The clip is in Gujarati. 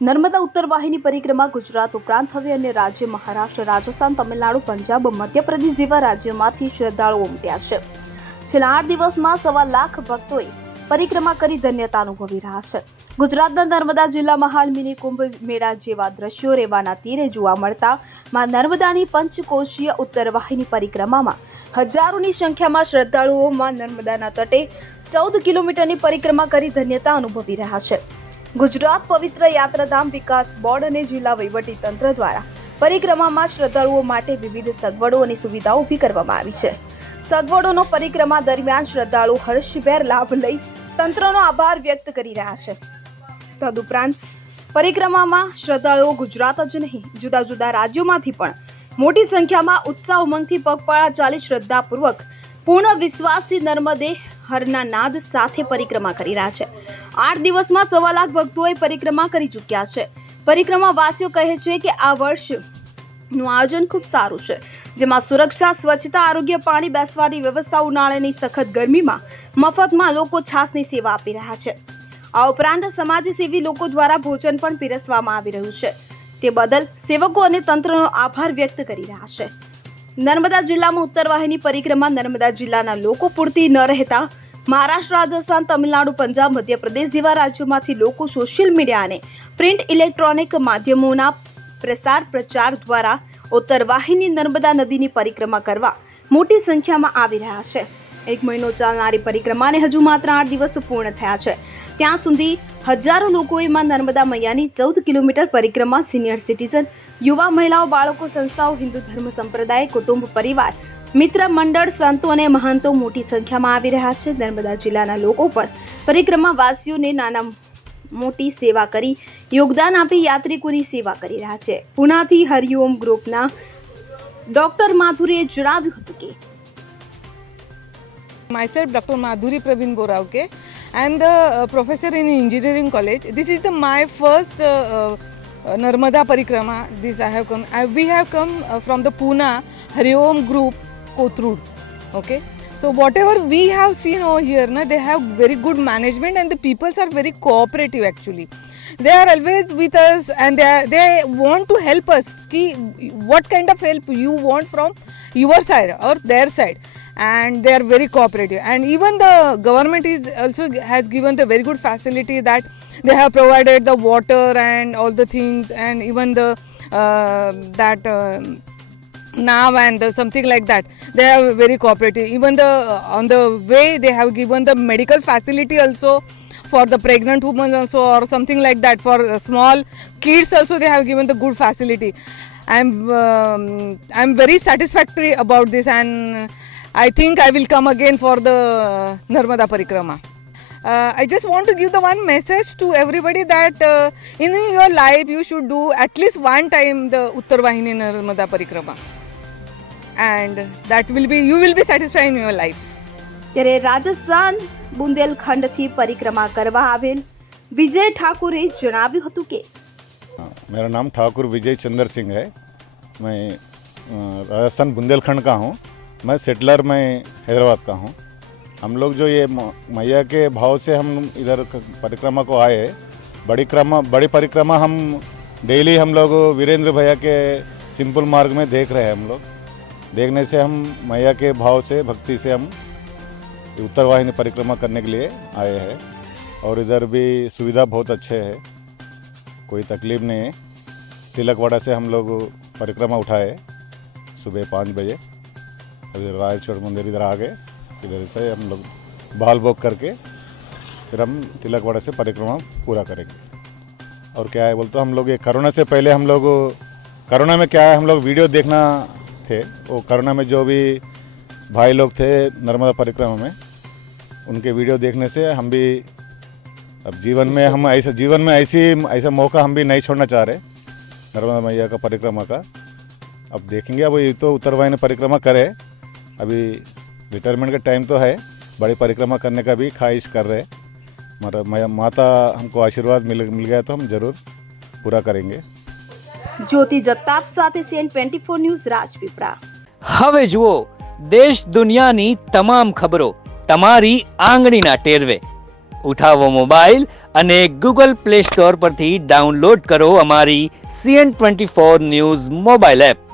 નર્મદા ઉત્તર વાહિની પરિક્રમા ગુજરાત ઉપરાંત હવે અન્ય રાજ્ય મહારાષ્ટ્ર, રાજસ્થાન, તમિલનાડુ, પંજાબ, મધ્યપ્રદેશ જેવા રાજ્યોમાંથી શ્રદ્ધાળુઓ ઉમટ્યા છે. છેલ્લા 8 દિવસમાં 1.25 લાખ ભક્તોએ પરિક્રમા કરી ધન્યતા અનુભવી રહ્યા છે. ગુજરાતના નર્મદા જિલ્લામાં હાલ મિની કુંભ મેળા જેવા દ્રશ્યો રેવાના તીરે જોવા મળતા માં નર્મદાની પંચકોશીય ઉત્તર વાહિની પરિક્રમામાં હજારોની સંખ્યામાં શ્રદ્ધાળુઓ માં નર્મદાના તટે 14 કિલોમીટરની પરિક્રમા કરી ધન્યતા અનુભવી રહ્યા છે. ગુજરાત પવિત્ર યાત્રાધામ વિકાસ બોર્ડ અને જિલ્લા વહીવટી તંત્ર દ્વારા પરિક્રમામાં શ્રદ્ધાળુઓ માટે વિવિધ સગવડો અને સુવિધાઓ ઊભી કરવામાં આવી છે. સગવડોનો પરિક્રમા દરમિયાન શ્રદ્ધાળુઓ હર્ષભેર લાભ લઈ તંત્રનો આભાર વ્યક્ત કરી રહ્યા છે. તદુપરાંત પરિક્રમામાં શ્રદ્ધાળુઓ ગુજરાત જ નહીં, જુદા જુદા રાજ્યોમાંથી પણ મોટી સંખ્યામાં ઉત્સાહ ઉમંગથી પગપાળા ચાલી શ્રદ્ધાપૂર્વક પૂર્ણ વિશ્વાસથી નર્મદે હરના નાદ સાથે પરિક્રમા કરી રહ્યા છે. 8 દિવસમાં 1.25 લાખ ભક્તોએ પરિક્રમા કરી ચૂક્યા છે. પરિક્રમા વાસીઓ કહે છે કે આ વર્ષનું આયોજન ખૂબ સારું છે, જેમાં સુરક્ષા, સ્વચ્છતા, આરોગ્ય, પાણી, બેસવાની વ્યવસ્થા, ઉનાળાની સખત ગરમીમાં મફતમાં લોકો છાસની સેવા આપી રહ્યા છે. આ ઉપરાંત સમાજસેવી લોકો દ્વારા ભોજન પણ પીરસવામાં આવી રહ્યું છે. તે બદલ સેવકો અને તંત્રનો આભાર વ્યક્ત કરી રહ્યા છે. નર્મદા જિલ્લામાં ઉત્તર વાહિની પરિક્રમા નર્મદા જિલ્લાના લોકો પૂરતી ન રહેતા મહારાષ્ટ્ર, રાજસ્થાન, તમિલનાડુ, પંજાબ, મધ્યપ્રદેશ જેવા રાજ્યોમાંથી લોકો સોશિયલ મીડિયા અને પ્રિન્ટ ઇલેક્ટ્રોનિક માધ્યમોના પ્રસાર પ્રચાર દ્વારા ઉત્તર વાહિની નર્મદા નદીની પરિક્રમા કરવા મોટી સંખ્યામાં આવી રહ્યા છે. 1 મહિનો ચાલનારી પરિક્રમાને હજુ માત્ર 8 દિવસ પૂર્ણ થયા છે. ત્યાં સુધી હજારો લોકોએ માં નર્મદા મૈયાની 14 કિલોમીટર પરિક્રમા સિનિયર સિટીઝન, યુવા, મહિલાઓ, બાળકો, સંસ્થાઓ, હિન્દુ ધર્મ સંપ્રદાય, કુટુંબ, પરિવાર, મિત્ર મંડળ, સંતો અને મહંતો મોટી સંખ્યામાં આવી રહ્યા છે. નર્મદા જિલ્લાના લોકો પણ પરિક્રમા વાસીઓને નાના મોટી સેવા કરી યોગદાન આપી યાત્રિકોની સેવા કરી રહ્યા છે. પુનાથી હરિઓમ ગ્રુપના ડોક્ટર માધુરીએ જણાવ્યું હતું કે Myself, Dr. Madhuri Praveen Boravke. I am the professor in engineering college. This is my first Narmada Parikrama. This I have come. We have come from the Pune Hariom Group, Kothurud. Okay. So whatever we have seen over here, they have very good management and the peoples are very cooperative actually. They are always with us and they want to help us. What kind of help you want from your side or their side. And they are very cooperative, and even the government is also has given the very good facility that they have provided the water and all the things, and even the nav and something like that. They are very cooperative. Even on the way they have given the medical facility also for the pregnant women also, or something like that. For small kids also they have given the good facility. I'm very satisfactory about this, and I think I will come again for the Narmada Parikrama. I just want to give the one message to everybody that in your life you should do at least one time the Uttar Vahini Narmada Parikrama, and that will be, you will be satisfied in your life. ત્યારે રાજસ્થાન બુંદેલખંડથી પરિક્રમા કરવા આવેલ વિજય ઠાકુરે જણાવ્યું હતું કે मेरा नाम ठाकुर विजय चंद्र सिंह है. मैं राजस्थान बुंदेलखंड का हूँ. मैं सेटलर में हैदराबाद का हूँ. हम लोग जो ये मैया के भाव से हम इधर परिक्रमा को आए. बड़ी परिक्रमा हम डेली हम लोग वीरेंद्र भैया के सिंपल मार्ग में देख रहे हैं. हम लोग देखने से हम मैया के भाव से, भक्ति से हम उत्तर वाहिनी परिक्रमा करने के लिए आए हैं. और इधर भी सुविधा बहुत अच्छे है, कोई तकलीफ नहीं है. तिलकवाड़ा से हम लोग परिक्रमा उठाए सुबह 5 बजे. इधर रायचौर मंदिर इधर आ गए. इधर से हम लोग बाल भोग करके फिर हम तिलकवाड़ा से परिक्रमा पूरा करेंगे. और क्या है बोलते हम लोग ये कोरोना से पहले हम लोग, कोरोना में क्या है, हम लोग वीडियो देखना थे. वो कोरोना में जो भी भाई लोग थे नर्मदा परिक्रमा में, उनके वीडियो देखने से हम भी अब जीवन में ऐसा मौका हम भी नहीं छोड़ना चाह रहे नर्मदा मैया का परिक्रमा का. अब देखेंगे, अब ये तो उत्तर वाहिनी परिक्रमा करे. अभी रिटायरमेंट का टाइम तो है, बड़ी परिक्रमा करने का भी ख्वाहिश कर रहे. मगर माता हमको आशीर्वाद मिल गया तो हम जरूर पूरा करेंगे. જ્યોતિ જગતાપ સાથે CN 24 ન્યૂઝ રાજપીપળા. હવે જુઓ દેશ દુનિયાની તમામ ખબરો તમારી આંગળીના ટેરવે. ઉઠાવો મોબાઈલ અને ગૂગલ પ્લે સ્ટોર પરથી ડાઉનલોડ કરો અમારી CN24 ન્યૂઝ મોબાઈલ એપ.